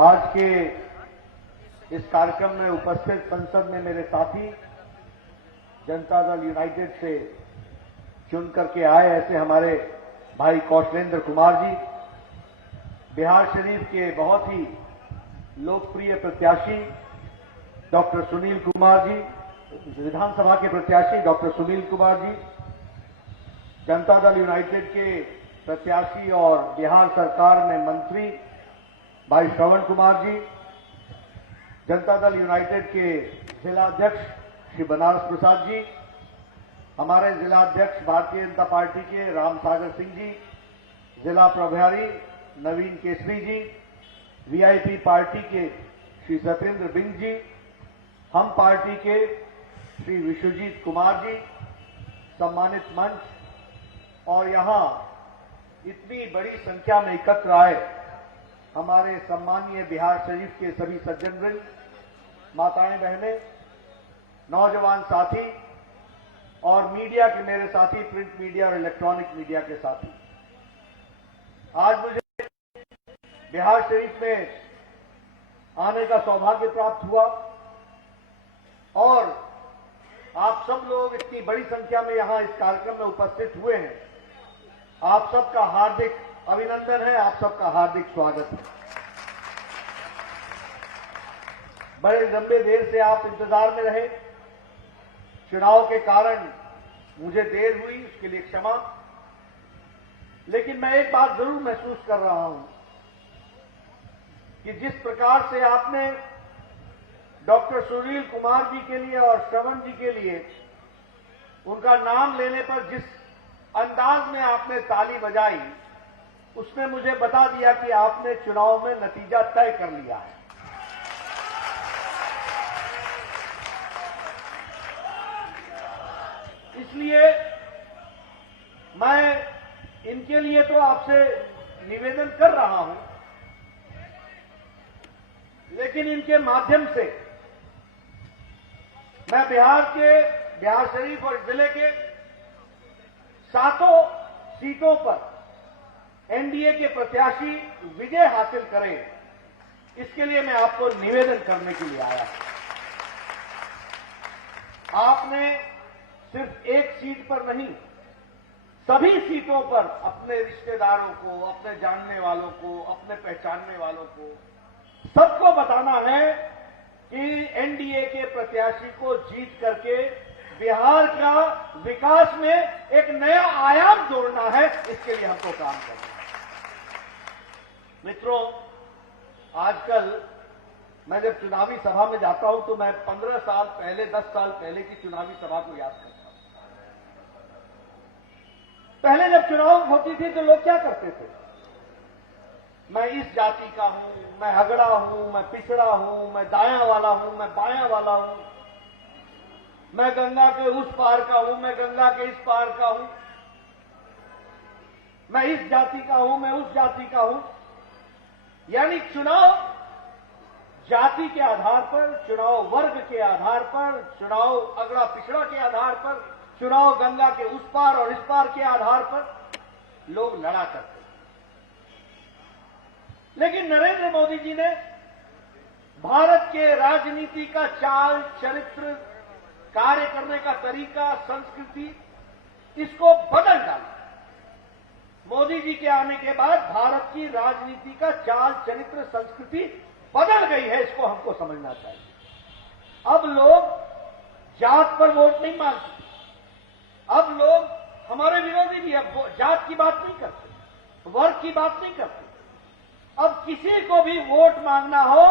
आज के इस कार्यक्रम में उपस्थित संसद में मेरे साथी जनता दल यूनाइटेड से चुन करके आए ऐसे हमारे भाई कौशलेंद्र कुमार जी, बिहार शरीफ के बहुत ही लोकप्रिय प्रत्याशी डॉक्टर सुनील कुमार जी, विधानसभा के प्रत्याशी डॉक्टर सुनील कुमार जी, जनता दल यूनाइटेड के प्रत्याशी और बिहार सरकार में मंत्री भाई श्रवण कुमार जी, जनता दल यूनाइटेड के जिलाध्यक्ष श्री बनारस प्रसाद जी, हमारे जिलाध्यक्ष भारतीय जनता पार्टी के राम सागर सिंह जी, जिला प्रभारी नवीन केसरी जी, वीआईपी पार्टी के श्री सत्येंद्र बिंद जी, हम पार्टी के श्री विश्वजीत कुमार जी, सम्मानित मंच और यहां इतनी बड़ी संख्या में एकत्र आए हमारे सम्मानीय बिहार शरीफ के सभी सज्जनवृंद, माताएं बहनें, नौजवान साथी और मीडिया के मेरे साथी, प्रिंट मीडिया और इलेक्ट्रॉनिक मीडिया के साथी, आज मुझे बिहार शरीफ में आने का सौभाग्य प्राप्त हुआ और आप सब लोग इतनी बड़ी संख्या में यहां इस कार्यक्रम में उपस्थित हुए हैं। आप सबका हार्दिक अभिनंदन है, आप सबका हार्दिक स्वागत है। बड़े लंबे देर से आप इंतजार में रहे, चुनाव के कारण मुझे देर हुई, उसके लिए क्षमा। लेकिन मैं एक बात जरूर महसूस कर रहा हूं कि जिस प्रकार से आपने डॉक्टर सुनील कुमार जी के लिए और श्रवण जी के लिए उनका नाम लेने पर जिस अंदाज में आपने ताली बजाई, उसने मुझे बता दिया कि आपने चुनाव में नतीजा तय कर लिया है। इसलिए मैं इनके लिए तो आपसे निवेदन कर रहा हूं, लेकिन इनके माध्यम से मैं बिहार शरीफ और जिले के 7 सीटों पर एनडीए के प्रत्याशी विजय हासिल करें, इसके लिए मैं आपको निवेदन करने के लिए आया हूं। आपने सिर्फ एक सीट पर नहीं, सभी सीटों पर अपने रिश्तेदारों को, अपने जानने वालों को, अपने पहचानने वालों को, सबको बताना है कि एनडीए के प्रत्याशी को जीत करके बिहार का विकास में एक नया आयाम जोड़ना है। इसके लिए हमको काम करना है। मित्रों, आजकल मैं जब चुनावी सभा में जाता हूं तो मैं 15 साल पहले, 10 साल पहले की चुनावी सभा को याद करता हूं। पहले जब चुनाव होती थी तो लोग क्या करते थे? मैं इस जाति का हूं, मैं हगड़ा हूं, मैं पिछड़ा हूं, मैं दायां वाला हूं, मैं बायां वाला हूं, मैं गंगा के उस पार का हूं, मैं गंगा के इस पार का हूं, मैं इस जाति का हूं, मैं उस जाति का हूं। यानी चुनाव जाति के आधार पर, चुनाव वर्ग के आधार पर, चुनाव अगड़ा पिछड़ा के आधार पर, चुनाव गंगा के उस पार और इस पार के आधार पर लोग लड़ा करते। लेकिन नरेंद्र मोदी जी ने भारत के राजनीति का चाल, चरित्र, कार्य करने का तरीका, संस्कृति, इसको बदल डाला। मोदी जी के आने के बाद भारत की राजनीति का चाल, चरित्र, संस्कृति बदल गई है। इसको हमको समझना चाहिए। अब लोग जात पर वोट नहीं मांगते। अब लोग, हमारे विरोधी भी अब जात की बात नहीं करते, वर्ग की बात नहीं करते। अब किसी को भी वोट मांगना हो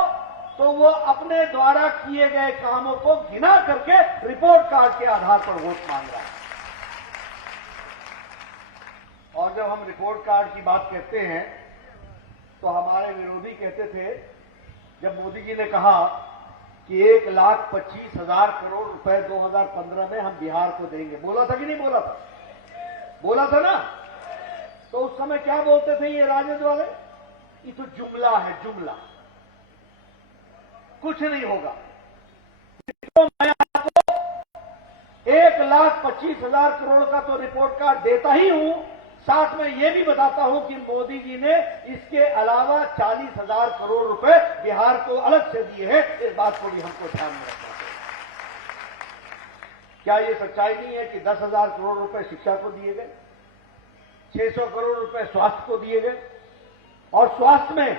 तो वो अपने द्वारा किए गए कामों को गिना करके रिपोर्ट कार्ड के आधार पर वोट मांग रहा है। और जब हम रिपोर्ट कार्ड की बात कहते हैं तो हमारे विरोधी कहते थे, जब मोदी जी ने कहा कि 1,25,000 करोड़ रुपए 2015 में हम बिहार को देंगे, बोला था कि नहीं बोला था? बोला था ना? तो उस समय क्या बोलते थे ये राजद वाले? ये तो जुमला है, जुमला, कुछ नहीं होगा। तो मैं आपको 1,25,000 करोड़ का तो रिपोर्ट कार्ड देता ही हूं, साथ में ये भी बताता हूं कि मोदी जी ने इसके अलावा 40,000 करोड़ रुपए बिहार को अलग से दिए हैं। इस बात को भी हमको ध्यान में रखना चाहिए। क्या ये सच्चाई नहीं है कि 10,000 करोड़ रुपए शिक्षा को दिए गए, 600 करोड़ रुपए स्वास्थ्य को दिए गए, और स्वास्थ्य में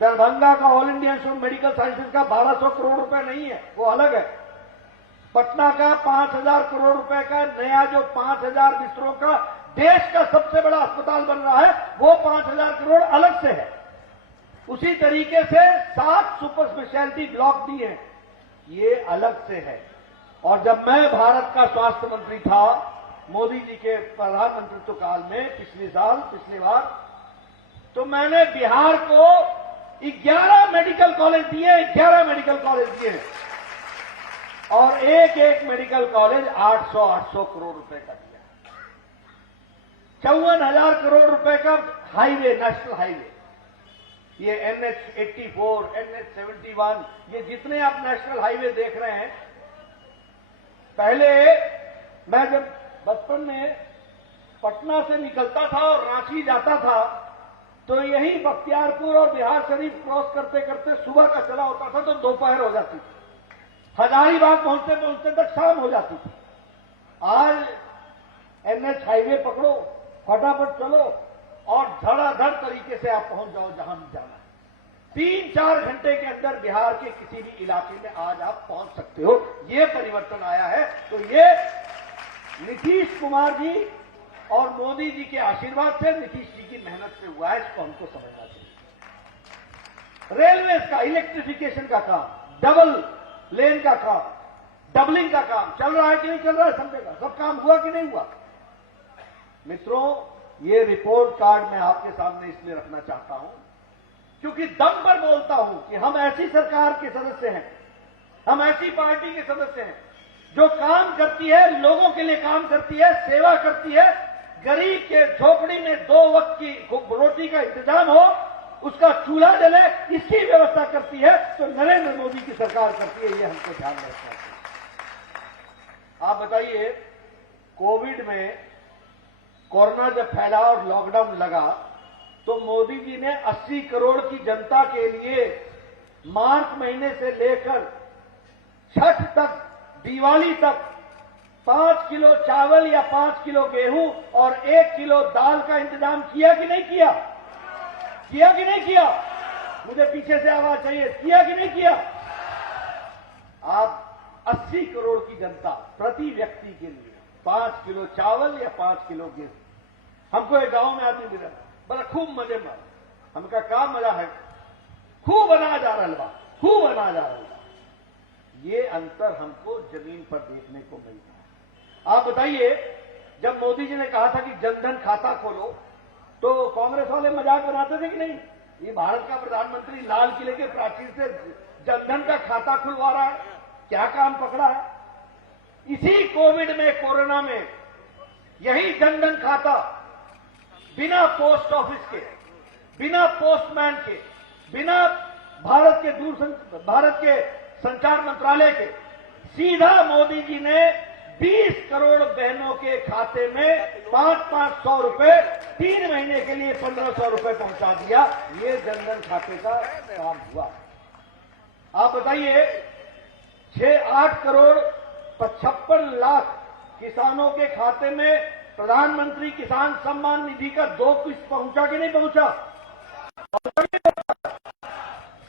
दरभंगा का all India institute of medical sciences का 1200 करोड़ रुपए नहीं है, वो अलग है। पटना का 5,000 करोड़ रुपए का नया जो 5,000 बिस्तरों का देश का सबसे बड़ा अस्पताल बन रहा है, वो 5,000 करोड़ अलग से है। उसी तरीके से 7 सुपर स्पेशलिटी ब्लॉक दिए हैं, ये अलग से है। और जब मैं भारत का स्वास्थ्य मंत्री था मोदी जी के प्रधानमंत्रित्व काल में पिछले बार, तो मैंने बिहार को 11 मेडिकल कॉलेज दिए, 11 मेडिकल कॉलेज दिए, और एक एक मेडिकल कॉलेज 800 करोड़ रुपए का दिया। 54,000 करोड़ रुपए का हाईवे, नेशनल हाईवे, ये NH-84, NH-71, ये जितने आप नेशनल हाईवे देख रहे हैं, पहले मैं जब बचपन में पटना से निकलता था और रांची जाता था, तो यही बख्तियारपुर और बिहार शरीफ क्रॉस करते करते सुबह का चला होता था तो दोपहर हो जाती थी, हजारीबाग पहुंचते पहुंचते तक शाम हो जाती थी। आज NH हाईवे पकड़ो, फटाफट चलो और धड़ाधड़ तरीके से आप पहुंच जाओ जहां भी जाना है। 3-4 घंटे के अंदर बिहार के किसी भी इलाके में आज आप पहुंच सकते हो। ये परिवर्तन आया है। तो ये नीतीश कुमार जी और मोदी जी के आशीर्वाद से, नीतीश जी की मेहनत से हुआ है, इसको हमको समझना चाहिए। रेलवे का इलेक्ट्रिफिकेशन का काम, डबल लेन का काम, डबलिंग का काम चल रहा है कि नहीं चल रहा है, समझेगा। सब काम हुआ कि नहीं हुआ। मित्रों, ये रिपोर्ट कार्ड मैं आपके सामने इसलिए रखना चाहता हूं क्योंकि दम पर बोलता हूं कि हम ऐसी सरकार के सदस्य हैं, हम ऐसी पार्टी के सदस्य हैं जो काम करती है, लोगों के लिए काम करती है, सेवा करती है, गरीब के झोपड़ी में 2 वक्त की रोटी का इंतजाम हो, उसका चूल्हा जले, इसकी व्यवस्था करती है। तो नरेंद्र मोदी की सरकार करती है, ये हमको ध्यान रखना चाहिए। आप बताइए, कोविड में कोरोना जब फैला और लॉकडाउन लगा तो मोदी जी ने 80 करोड़ की जनता के लिए मार्च महीने से लेकर छठ तक, दिवाली तक 5 किलो चावल या 5 किलो गेहूं और 1 किलो दाल का इंतजाम किया कि नहीं किया? किया कि नहीं किया? मुझे पीछे से आवाज चाहिए, किया कि नहीं किया? आप 80 करोड़ की जनता प्रति व्यक्ति के लिए 5 किलो चावल या 5 किलो गेहूं। हमको एक गांव में आदमी मिला, बड़ा खूब मजे में, हमका क्या मजा है, खूब अनाज आ रहा बा, खूब अनाज आ रहा बा। ये अंतर हमको जमीन पर देखने को मिलता है। आप बताइए, जब मोदी जी ने कहा था कि जनधन खाता खोलो, तो कांग्रेस वाले मजाक बनाते थे कि नहीं? ये भारत का प्रधानमंत्री लाल किले के प्राचीर से जनधन का खाता खुलवा रहा है, क्या काम पकड़ा है? इसी कोविड में, कोरोना में, यही जनधन खाता बिना पोस्ट ऑफिस के, बिना पोस्टमैन के, बिना भारत के संचार मंत्रालय के, सीधा मोदी जी ने 20 करोड़ बहनों के खाते में 500 रुपए 3 महीने के लिए 1,500 रुपए पहुंचा दिया। ये जनधन खाते का काम हुआ। आप बताइए, 6-8 करोड़ 55 लाख किसानों के खाते में प्रधानमंत्री किसान सम्मान निधि का 2 किस्त पहुंचा कि नहीं पहुंचा?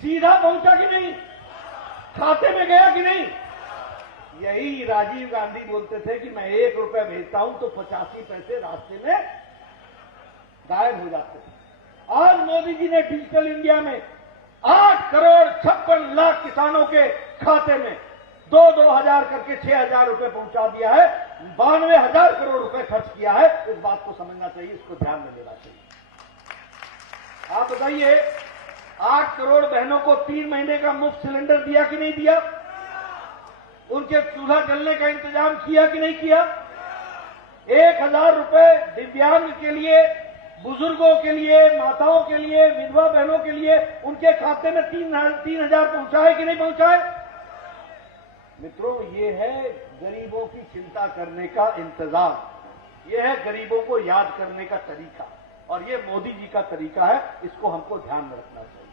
सीधा पहुंचा कि नहीं? खाते में गया कि नहीं? यही राजीव गांधी बोलते थे कि मैं 1 रुपया भेजता हूं तो 85 पैसे रास्ते में गायब हो जाते थे। आज मोदी जी ने डिजिटल इंडिया में 8 करोड़ 56 लाख किसानों के खाते में 2-2 हजार करके 6,000 रुपए पहुंचा दिया है। 92,000 करोड़ रुपए खर्च किया है। इस बात को समझना चाहिए, इसको ध्यान में लेना चाहिए। आप बताइए, 8 करोड़ बहनों को 3 महीने का मुफ्त सिलेंडर दिया कि नहीं दिया? उनके चूल्हा जलने का इंतजाम किया कि नहीं किया? 1,000 रुपए दिव्यांग के लिए, बुजुर्गों के लिए, माताओं के लिए, विधवा बहनों के लिए उनके खाते में 3,000 पहुंचाए कि नहीं पहुंचाए? मित्रों, ये है गरीबों की चिंता करने का इंतजाम, यह है गरीबों को याद करने का तरीका, और ये मोदी जी का तरीका है, इसको हमको ध्यान में रखना चाहिए।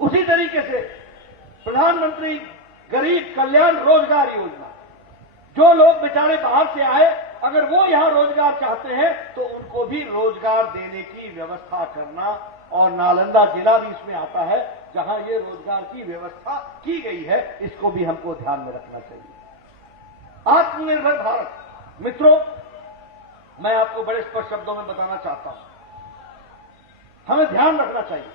उसी तरीके से प्रधानमंत्री गरीब कल्याण रोजगार योजना, जो लोग बेचारे बाहर से आए, अगर वो यहां रोजगार चाहते हैं तो उनको भी रोजगार देने की व्यवस्था करना, और नालंदा जिला भी इसमें आता है जहां ये रोजगार की व्यवस्था की गई है, इसको भी हमको ध्यान में रखना चाहिए। आत्मनिर्भर भारत, मित्रों, मैं आपको बड़े स्पष्ट शब्दों में बताना चाहता हूं, हमें ध्यान रखना चाहिए।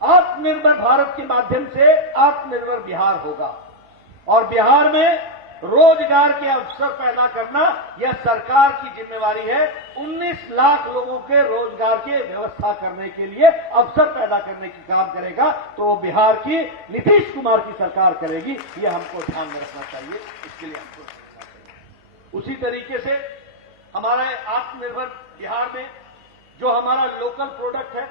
आत्मनिर्भर भारत के माध्यम से आत्मनिर्भर बिहार होगा, और बिहार में रोजगार के अवसर पैदा करना यह सरकार की जिम्मेवारी है। 19 लाख लोगों के रोजगार की व्यवस्था करने के लिए, अवसर पैदा करने की काम करेगा, तो वो बिहार की नीतीश कुमार की सरकार करेगी। यह हमको ध्यान में रखना चाहिए, इसके लिए हमको सोचना चाहिए। उसी तरीके से हमारे आत्मनिर्भर बिहार में जो हमारा लोकल प्रोडक्ट है,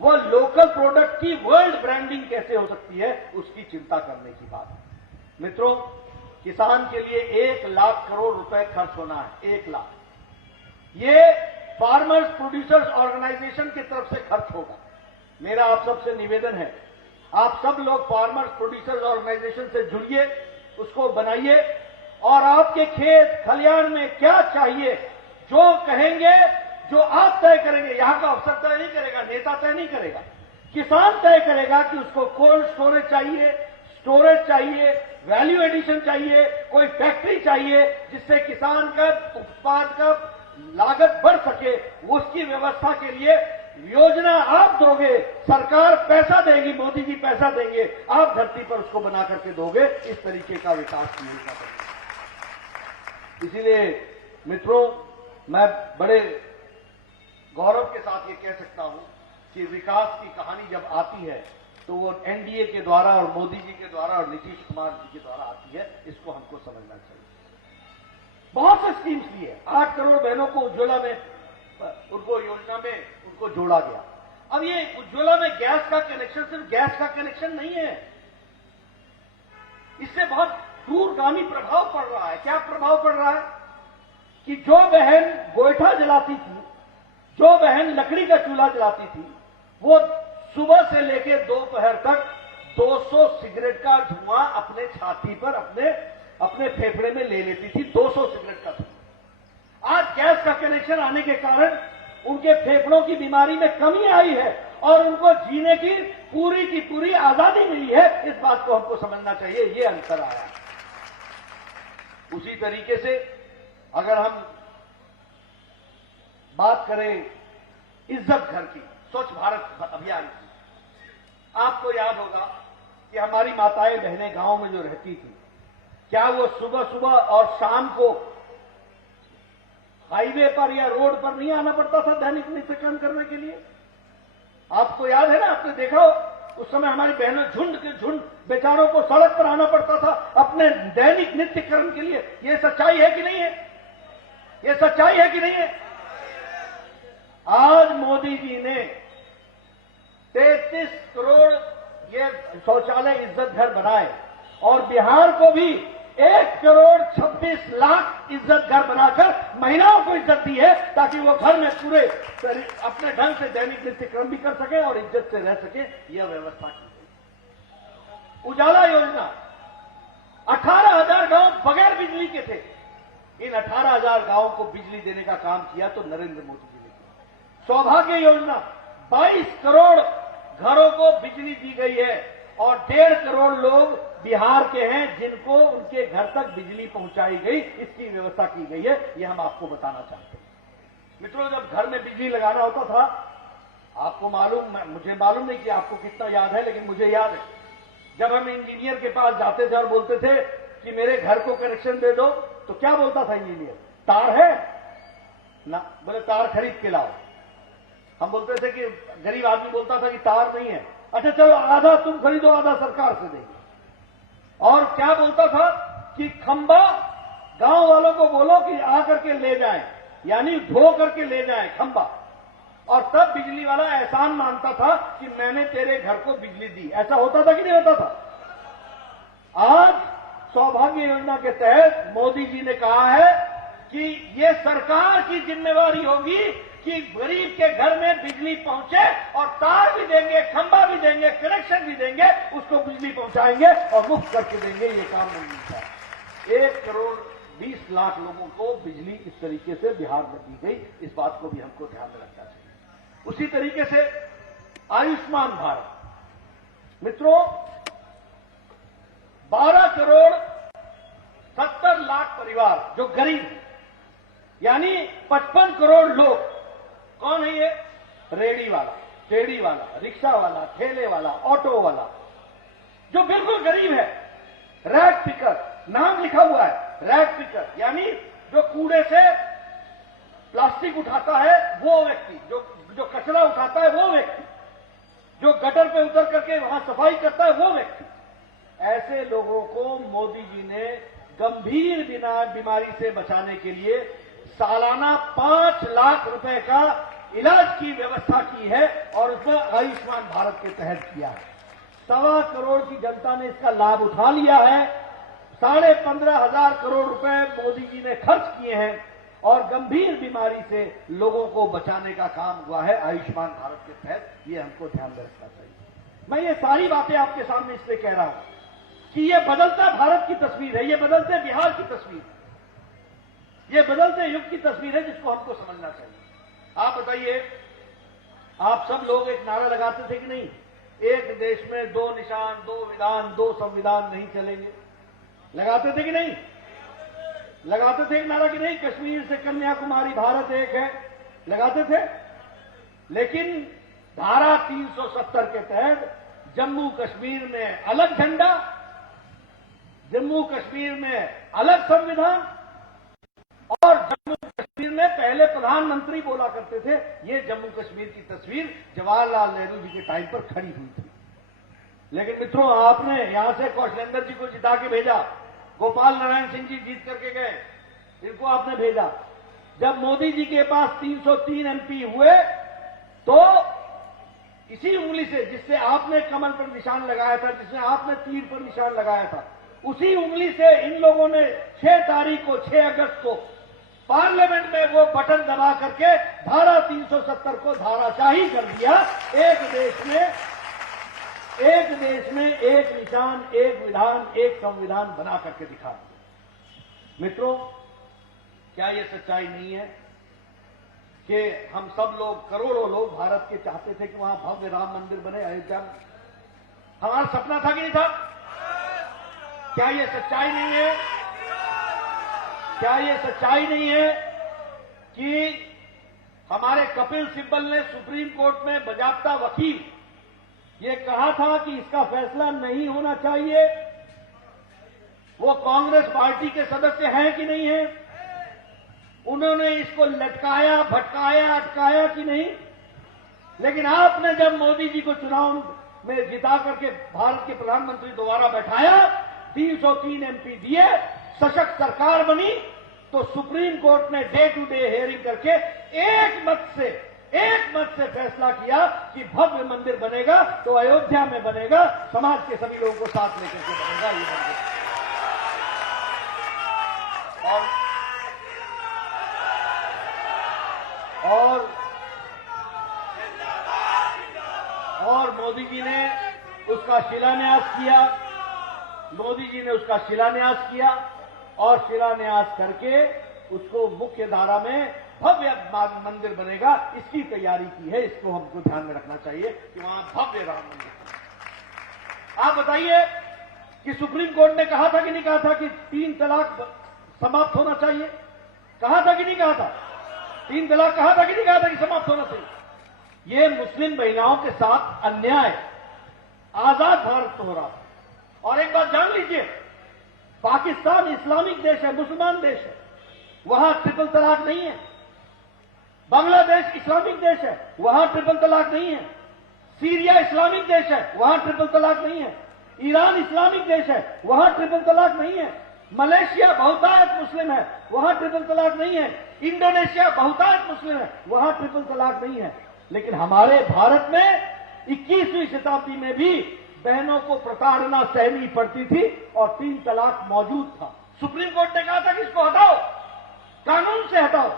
वो लोकल प्रोडक्ट की वर्ल्ड ब्रांडिंग कैसे हो सकती है, उसकी चिंता करने की बात है। मित्रों, किसान के लिए 1 लाख करोड़ रुपए खर्च होना है, 1 लाख। ये फार्मर्स प्रोड्यूसर्स ऑर्गेनाइजेशन की तरफ से खर्च होगा। मेरा आप सबसे निवेदन है, आप सब लोग फार्मर्स प्रोड्यूसर्स ऑर्गेनाइजेशन से जुड़िए, उसको बनाइए, और आपके खेत खलियान में क्या चाहिए, जो कहेंगे, जो आप तय करेंगे, यहां का अफसर तय नहीं करेगा, नेता तय नहीं करेगा, किसान तय करेगा कि उसको कोल्ड स्टोरेज चाहिए, वैल्यू एडिशन चाहिए, कोई फैक्ट्री चाहिए, जिससे किसान का उत्पाद का लागत बढ़ सके, उसकी व्यवस्था के लिए योजना आप दोगे, सरकार पैसा देगी, मोदी जी पैसा देंगे, आप धरती पर उसको बना करके दोगे। इस तरीके का विकास की योजना करेंगे। इसीलिए मित्रों, मैं बड़े गौरव के साथ ये कह सकता हूं कि विकास की कहानी जब आती है तो वो एनडीए के द्वारा और मोदी जी के द्वारा और नीतीश कुमार जी के द्वारा आती है, इसको हमको समझना चाहिए। बहुत से स्कीम्स लिए, 8 करोड़ बहनों को उज्ज्वला में, उनको योजना में उनको जोड़ा गया। अब ये उज्ज्वला में गैस का कनेक्शन सिर्फ गैस का कनेक्शन नहीं है, इससे बहुत दूरगामी प्रभाव पड़ रहा है। क्या प्रभाव पड़ रहा है कि जो बहन गोईठा जलाती थी, जो बहन लकड़ी का चूल्हा जलाती थी, वो सुबह से लेकर दोपहर तक 200 सिगरेट का धुआं अपने छाती पर, अपने फेफड़े में ले लेती थी, 200 सिगरेट का धुआं। आज गैस का कनेक्शन आने के कारण उनके फेफड़ों की बीमारी में कमी आई है, और उनको जीने की पूरी आजादी मिली है। इस बात को हमको समझना चाहिए, ये अंतर आया है। उसी तरीके से अगर हम बात करें इज्जत घर की, स्वच्छ भारत अभियान की, आपको याद होगा कि हमारी माताएं बहनें गांव में जो रहती थी, क्या वो सुबह सुबह और शाम को हाईवे पर या रोड पर नहीं आना पड़ता था दैनिक नित्य कर्म करने के लिए? आपको याद है ना, आपने देखा हो, उस समय हमारी बहनें झुंड के झुंड बेचारों को सड़क पर आना पड़ता था अपने दैनिक नित्य कर्म के लिए। ये सच्चाई है कि नहीं है? ये सच्चाई है कि नहीं है? आज मोदी जी ने 33 करोड़ ये शौचालय इज्जत घर बनाए, और बिहार को भी 1 करोड़ 26 लाख इज्जत घर बनाकर महिलाओं को इज्जत दी है, ताकि वो घर में पूरे अपने ढंग से दैनिक नित्य कर्म भी कर सके और इज्जत से रह सके। यह व्यवस्था की गई। उजाला योजना, 18,000 गांव बगैर बिजली के थे। इन 18,000 गांवों को बिजली देने का काम किया तो नरेंद्र मोदी जी ने किया। सौभाग्य योजना, 22 करोड़ घरों को बिजली दी गई है, और 1.5 करोड़ लोग बिहार के हैं जिनको उनके घर तक बिजली पहुंचाई गई, इसकी व्यवस्था की गई है। यह हम आपको बताना चाहते हैं। मित्रों, जब घर में बिजली लगाना होता था, आपको मालूम, मुझे मालूम नहीं कि आपको कितना याद है, लेकिन मुझे याद है, जब हम इंजीनियर के पास जाते थे और बोलते थे कि मेरे घर को कनेक्शन दे दो, तो क्या बोलता था इंजीनियर? तार है ना? बोले तार खरीद के लाओ। हम बोलते थे कि गरीब आदमी बोलता था कि तार नहीं है। अच्छा चलो, आधा तुम खरीदो, आधा सरकार से देंगे। और क्या बोलता था कि खंबा गांव वालों को बोलो कि आकर के ले जाएं, यानी ढो करके ले जाएं खंबा, और तब बिजली वाला एहसान मानता था कि मैंने तेरे घर को बिजली दी। ऐसा होता था कि नहीं होता था? आज सौभाग्य योजना के तहत मोदी जी ने कहा है कि ये सरकार की जिम्मेवारी होगी कि गरीब के घर में बिजली पहुंचे और तार भी देंगे, खंभा भी देंगे, कनेक्शन भी देंगे, उसको बिजली पहुंचाएंगे और मुफ्त करके देंगे। ये काम नहीं होता। 1,20,00,000 लोगों को बिजली इस तरीके से बिहार में दी गई। इस बात को भी हमको ध्यान में रखना चाहिए। उसी तरीके से आयुष्मान भारत, मित्रों 12,70,00,000 परिवार जो गरीब है, यानी 55 करोड़ लोग। कौन है ये? रेडी वाला, टेढ़ी वाला, रिक्शा वाला, ठेले वाला, ऑटो वाला, जो बिल्कुल गरीब है। रैग पिकर, नाम लिखा हुआ है रैग पिकर, यानी जो कूड़े से प्लास्टिक उठाता है वो व्यक्ति, जो कचरा उठाता है वो व्यक्ति, जो गटर पे उतर करके वहां सफाई करता है वो व्यक्ति। ऐसे लोगों को मोदी जी ने गंभीर बीमारी से बचाने के लिए सालाना 5 लाख रुपए का इलाज की व्यवस्था की है और उसमें आयुष्मान भारत के तहत किया है। 1.25 करोड़ की जनता ने इसका लाभ उठा लिया है। 15,500 करोड़ रुपए मोदी जी ने खर्च किए हैं और गंभीर बीमारी से लोगों को बचाने का काम हुआ है आयुष्मान भारत के तहत। ये हमको ध्यान में रखना चाहिए। मैं ये सारी बातें आपके सामने इसलिए कह रहा हूं कि ये बदलता भारत की तस्वीर है, ये बदलते बिहार की तस्वीर है, ये बदलते युग की तस्वीर है जिसको हमको समझना चाहिए। आप बताइए, आप सब लोग एक नारा लगाते थे कि नहीं, एक देश में 2 निशान, 2 विधान, 2 संविधान नहीं चलेंगे? लगाते थे कि नहीं? लगाते थे एक नारा कि नहीं, कश्मीर से कन्याकुमारी भारत एक है, लगाते थे। लेकिन धारा 370 के तहत जम्मू कश्मीर में अलग झंडा, जम्मू कश्मीर में अलग संविधान और जम्मू कश्मीर में पहले प्रधानमंत्री बोला करते थे। ये जम्मू कश्मीर की तस्वीर जवाहरलाल नेहरू जी के टाइम पर खड़ी हुई थी। लेकिन मित्रों, आपने यहां से कौशलेंद्र जी को जिता के भेजा, गोपाल नारायण सिंह जी जीत करके गए, इनको आपने भेजा। जब मोदी जी के पास 303 एमपी हुए तो इसी उंगली से, जिससे आपने कमल पर निशान लगाया था, जिससे आपने तीर पर निशान लगाया था, उसी उंगली से इन लोगों ने 6 तारीख को, 6 अगस्त को पार्लियामेंट में वो बटन दबा करके धारा 370 को धाराशाही कर दिया। एक देश में एक निशान, एक विधान, एक संविधान बना करके दिखा दिया। मित्रों, क्या ये सच्चाई नहीं है कि हम सब लोग, करोड़ों लोग भारत के चाहते थे कि वहां भव्य राम मंदिर बने अयोध्या में? हमारा सपना था कि नहीं था? क्या ये सच्चाई नहीं है? क्या ये सच्चाई नहीं है कि हमारे कपिल सिब्बल ने सुप्रीम कोर्ट में बाकायदा वकील ये कहा था कि इसका फैसला नहीं होना चाहिए? वो कांग्रेस पार्टी के सदस्य हैं कि नहीं है? उन्होंने इसको लटकाया, भटकाया, अटकाया कि नहीं? लेकिन आपने जब मोदी जी को चुनाव में जिता करके भारत के प्रधानमंत्री दोबारा बैठाया, 303 एमपी दिए, सशक्त सरकार बनी, तो सुप्रीम कोर्ट ने डे टू डे हियरिंग करके एक मत से फैसला किया कि भव्य मंदिर बनेगा तो अयोध्या में बनेगा, समाज के सभी लोगों को साथ लेकर के बनेगा ये मंदिर। और मोदी जी ने उसका शिलान्यास किया। मोदी जी ने उसका शिलान्यास किया और शिलान्यास करके उसको मुख्य धारा में भव्य मंदिर बनेगा, इसकी तैयारी की है। इसको हमको ध्यान में रखना चाहिए कि वहां भव्य राम मंदिर बनेगा। आप बताइए कि सुप्रीम कोर्ट ने कहा था कि नहीं कहा था कि 3 तलाक समाप्त होना चाहिए? कहा था कि नहीं कहा था? 3 तलाक कहा था कि नहीं कहा था कि समाप्त होना चाहिए? ये मुस्लिम महिलाओं के साथ अन्याय आजाद भारत हो रहा था। और एक बात जान लीजिए, पाकिस्तान इस्लामिक देश है, मुसलमान देश है, वहां ट्रिपल तलाक नहीं है। बांग्लादेश इस्लामिक देश है, वहां ट्रिपल तलाक नहीं है। सीरिया इस्लामिक देश है, वहां ट्रिपल तलाक नहीं है। ईरान इस्लामिक देश है, वहां ट्रिपल तलाक नहीं है। मलेशिया बहुतायत मुस्लिम है, वहां ट्रिपल तलाक नहीं है। इंडोनेशिया बहुतायत मुस्लिम है, वहां ट्रिपल तलाक नहीं है। लेकिन हमारे भारत में 21वीं शताब्दी में भी बहनों को प्रताड़ना सहनी पड़ती थी और 3 तलाक मौजूद था। सुप्रीम कोर्ट ने कहा था कि इसको हटाओ, कानून से हटाओ।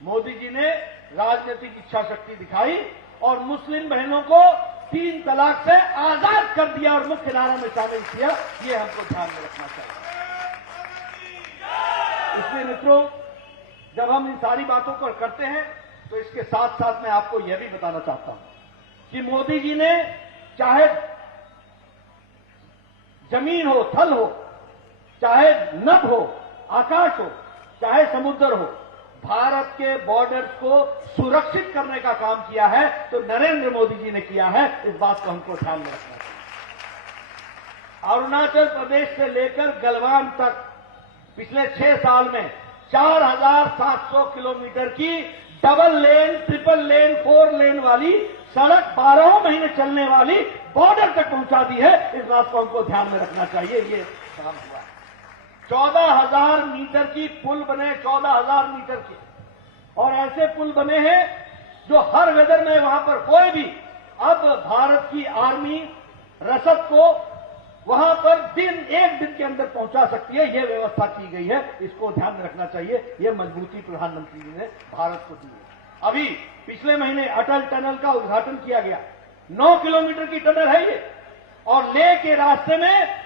मोदी जी ने राजनीतिक इच्छा शक्ति दिखाई और मुस्लिम बहनों को 3 तलाक से आजाद कर दिया और मुख्य धारा में शामिल किया। ये हमको ध्यान में रखना चाहिए। इसलिए मित्रों, जब हम इन सारी बातों पर करते हैं तो इसके साथ साथ मैं आपको यह भी बताना चाहता हूं कि मोदी जी ने चाहे जमीन हो, थल हो, चाहे नभ हो, आकाश हो, चाहे समुद्र हो, भारत के बॉर्डर्स को सुरक्षित करने का काम किया है तो नरेंद्र मोदी जी ने किया है। इस बात को हमको ध्यान में रखना चाहिए। अरुणाचल प्रदेश से लेकर गलवान तक पिछले 6 साल में 4700 किलोमीटर की डबल लेन, ट्रिपल लेन, 4 लेन वाली सड़क 12 महीने चलने वाली बॉर्डर तक पहुंचा दी है। इस बात को हमको ध्यान में रखना चाहिए। ये काम हुआ है। 14,000 मीटर की पुल बने, 14,000 मीटर के, और ऐसे पुल बने हैं जो हर वेदर में वहां पर कोई भी अब भारत की आर्मी रसद को वहां पर एक दिन के अंदर पहुंचा सकती है। यह व्यवस्था की गई है। इसको ध्यान में रखना चाहिए। यह मजबूती प्रधानमंत्री जी ने भारत को दी है। अभी पिछले महीने अटल टनल का उद्घाटन किया गया। 9 किलोमीटर की टनल है ये, और लेह के रास्ते में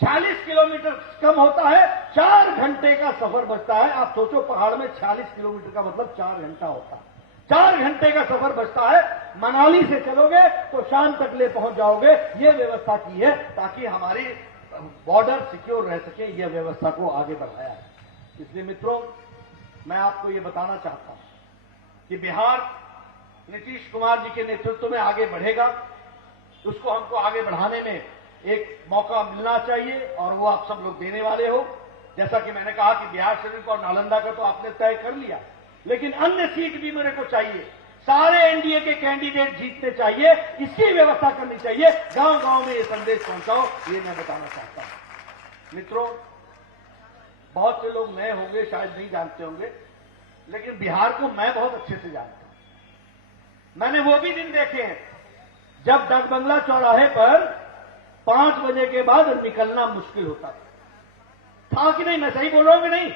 40 किलोमीटर कम होता है, 4 घंटे का सफर बचता है। आप सोचो, पहाड़ में 40 किलोमीटर का मतलब 4 घंटा होता है। 4 घंटे का सफर बचता है। मनाली से चलोगे तो शाम तक ले पहुंच जाओगे। ये व्यवस्था की है ताकि हमारी बॉर्डर सिक्योर रह सके। यह व्यवस्था को आगे बढ़ाया है। इसलिए मित्रों, मैं आपको ये बताना चाहता हूं कि बिहार नीतीश कुमार जी के नेतृत्व में आगे बढ़ेगा। उसको हमको आगे बढ़ाने में एक मौका मिलना चाहिए और वो आप सब लोग देने वाले हो। जैसा कि मैंने कहा कि बिहार शरीफ और नालंदा का तो आपने तय कर लिया, लेकिन अन्य सीट भी मेरे को चाहिए। सारे एनडीए के कैंडिडेट जीतने चाहिए। इसकी व्यवस्था करनी चाहिए। गांव-गांव में ये संदेश पहुंचाओ, ये मैं बताना चाहता हूं। मित्रों, बहुत से लोग नए होंगे, शायद नहीं जानते होंगे, लेकिन बिहार को मैं बहुत अच्छे से जानता हूं। मैंने वो भी दिन देखे हैं जब डाकबंगला चौराहे पर 5 बजे के बाद निकलना मुश्किल होता था कि नहीं? मैं सही बोल रहा हूं कि नहीं?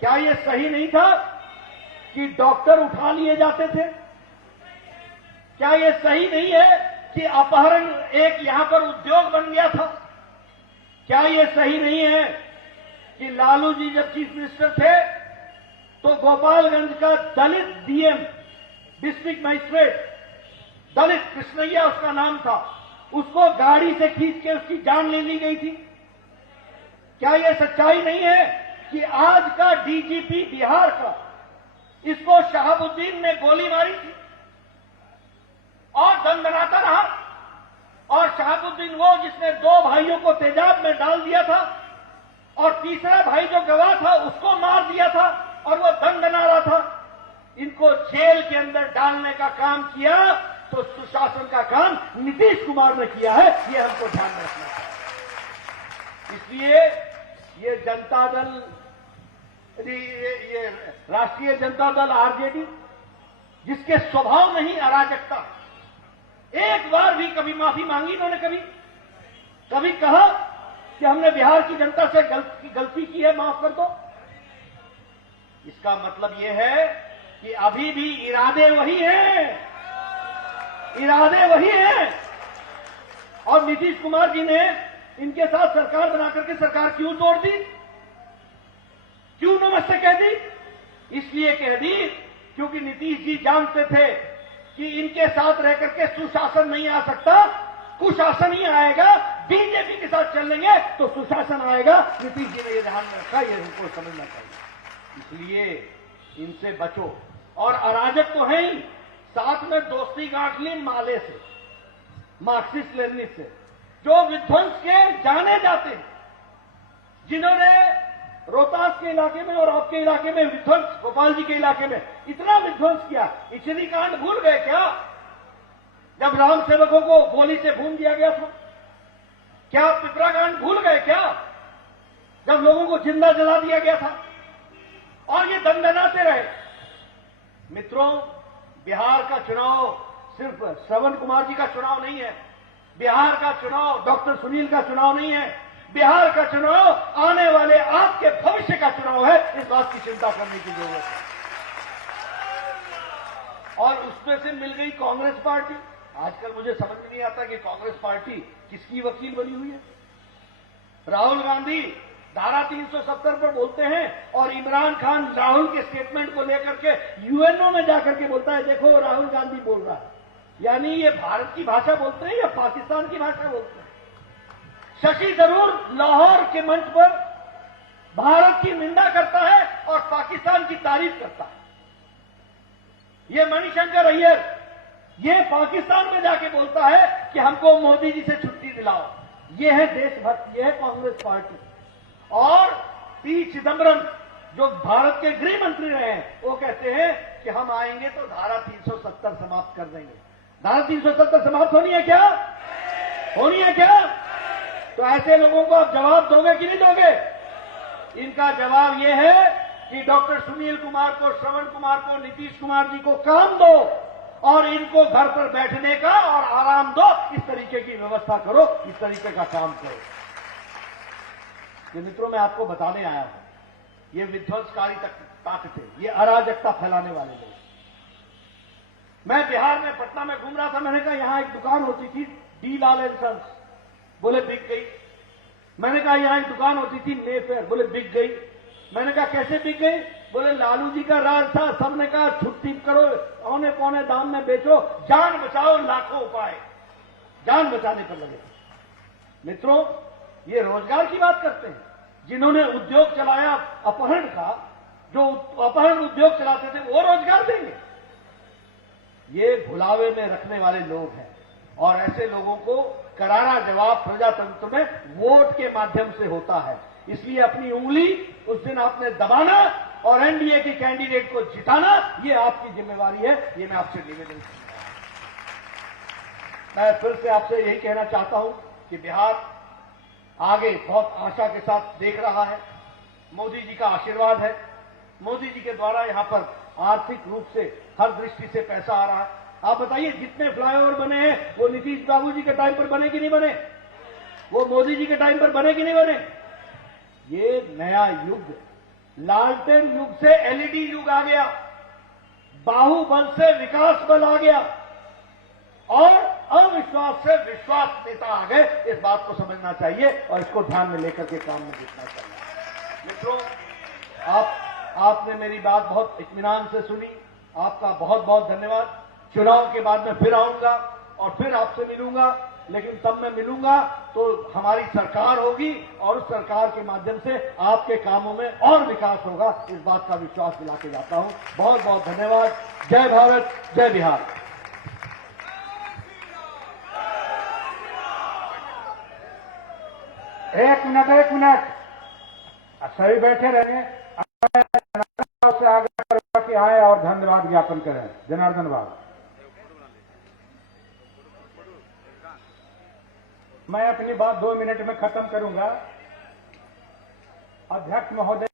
क्या यह सही नहीं था कि डॉक्टर उठा लिए जाते थे? क्या यह सही नहीं है कि अपहरण एक यहां पर उद्योग बन गया था? क्या यह सही नहीं है कि लालू जी जब चीफ मिनिस्टर थे तो गोपालगंज का दलित डीएम, डिस्ट्रिक्ट मजिस्ट्रेट, दलित कृष्णैया उसका नाम था, उसको गाड़ी से खींच के उसकी जान ले ली गई थी? क्या यह सच्चाई नहीं है कि आज का डीजीपी बिहार का, इसको शहाबुद्दीन ने गोली मारी थी और दंडनाता रहा, और शहाबुद्दीन वो जिसने 2 भाइयों को तेजाब में डाल दिया था और तीसरा भाई जो गवाह था उसको मार दिया था और वो दंडना रहा था। इनको जेल के अंदर डालने का काम किया तो सुशासन का काम नीतीश कुमार ने किया है। ये हमको ध्यान में रखना चाहिए। इसलिए ये जनता दल, ये राष्ट्रीय जनता दल आरजेडी, जिसके स्वभाव नहीं अराजकता, एक बार भी कभी माफी मांगी इन्होंने? कभी कहा कि हमने बिहार की जनता से गलती की है, माफ कर दो? इसका मतलब यह है कि अभी भी इरादे वही हैं, इरादे वही हैं। और नीतीश कुमार जी ने इनके साथ सरकार बना करके सरकार क्यों तोड़ दी? क्यों नमस्ते कह दी? इसलिए कह दी क्योंकि नीतीश जी जानते थे कि इनके साथ रह करके सुशासन नहीं आ सकता, कुशासन ही आएगा। बीजेपी के साथ चलेंगे तो सुशासन आएगा। नीतीश जी ने यह ध्यान में रखा, यह उनको समझना चाहिए। इसलिए इनसे बचो। और अराजक तो है ही, साथ में दोस्ती गांठ ली माले से, मार्क्सिस्ट लेनिनिस्ट से, जो विध्वंस के जाने जाते हैं, जिन्होंने रोहतास के इलाके में और आपके इलाके में विध्वंस, गोपाल जी के इलाके में इतना विध्वंस किया। इचरी कांड भूल गए क्या? जब राम सेवकों को गोली से भून दिया गया था? क्या पिपरा कांड भूल गए क्या? जब लोगों को जिंदा जला दिया गया था और ये दंडनाते रहे। मित्रों, बिहार का चुनाव सिर्फ श्रवण कुमार जी का चुनाव नहीं है। बिहार का चुनाव डॉक्टर सुनील का चुनाव नहीं है। बिहार का चुनाव आने वाले आपके भविष्य का चुनाव है, इस बात की चिंता करने की जरूरत है। और उसमें से मिल गई कांग्रेस पार्टी। आजकल मुझे समझ में नहीं आता कि कांग्रेस पार्टी किसकी वकील बनी हुई है। राहुल गांधी धारा 370 पर बोलते हैं और इमरान खान राहुल के स्टेटमेंट को लेकर के यूएनओ में जाकर के बोलता है, देखो राहुल गांधी बोल रहा है। यानी ये भारत की भाषा बोलते हैं या पाकिस्तान की भाषा बोलते हैं। शशि थरूर लाहौर के मंच पर भारत की निंदा करता है और पाकिस्तान की तारीफ करता है। ये मणिशंकर अय्यर ये पाकिस्तान में जाके बोलता है कि हमको मोदी जी से छुट्टी दिलाओ। ये है देशभक्त, ये है कांग्रेस पार्टी। और पी चिदम्बरम जो भारत के गृह मंत्री रहे हैं, वो कहते हैं कि हम आएंगे तो धारा 370 समाप्त कर देंगे। धारा 370 समाप्त होनी है क्या? होनी है क्या? तो ऐसे लोगों को आप जवाब दोगे कि नहीं दोगे? इनका जवाब यह है कि डॉक्टर सुनील कुमार को, श्रवण कुमार को, नीतीश कुमार जी को काम दो और इनको घर पर बैठने का और आराम दो। इस तरीके की व्यवस्था करो, इस तरीके का काम करो। ये मित्रों मैं आपको बताने आया हूं, ये विध्वंसकारी ताकतें, ये अराजकता फैलाने वाले लोग। मैं बिहार में पटना में घूम रहा था, मैंने कहा यहां एक दुकान होती थी डी लाल एंड सन्स, बोले बिक गई। मैंने कहा यहां एक दुकान होती थी मेफेयर, बोले बिक गई। मैंने कहा कैसे बिक गई? बोले लालू जी का राज था, सबने कहा छुट्टी करो, औने पौने दाम में बेचो, जान बचाओ, लाखों उपाय, जान बचाने पर लगे। मित्रों ये रोजगार की बात करते हैं। जिन्होंने उद्योग चलाया अपहरण का, जो अपहरण उद्योग चलाते थे, वो रोजगार देंगे? ये भुलावे में रखने वाले लोग हैं और ऐसे लोगों को करारा जवाब प्रजातंत्र में वोट के माध्यम से होता है। इसलिए अपनी उंगली उस दिन आपने दबाना और एनडीए के कैंडिडेट को जिताना, ये आपकी जिम्मेवारी है। ये मैं आपसे निवेदन करता हूं। मैं फिर से आपसे यही कहना चाहता हूं कि बिहार आगे बहुत आशा के साथ देख रहा है। मोदी जी का आशीर्वाद है। मोदी जी के द्वारा यहां पर आर्थिक रूप से हर दृष्टि से पैसा आ रहा है। आप बताइए जितने फ्लाईओवर बने हैं वो नीतीश बाबू जी के टाइम पर बने कि नहीं बने? वो मोदी जी के टाइम पर बने कि नहीं बने? ये नया युग, लालटेन युग से एलईडी युग आ गया, बाहुबल से विकास बल आ गया और अविश्वास से विश्वास नेता आ गए। इस बात को समझना चाहिए और इसको ध्यान में लेकर के काम में देखना चाहिए। मित्रों आपने मेरी बात बहुत इत्मीनान से सुनी, आपका बहुत बहुत धन्यवाद। चुनाव के बाद में फिर आऊंगा और फिर आपसे मिलूंगा, लेकिन तब मैं मिलूंगा तो हमारी सरकार होगी और उस सरकार के माध्यम से आपके कामों में और विकास होगा। इस बात का विश्वास दिला के जाता हूं। बहुत बहुत धन्यवाद। जय भारत, जय बिहार। एक मिनट सभी बैठे रहे से आगे आए और धन्यवाद ज्ञापन करें। जनार्दन बाबू, मैं अपनी बात 2 मिनट में खत्म करूंगा। अध्यक्ष महोदय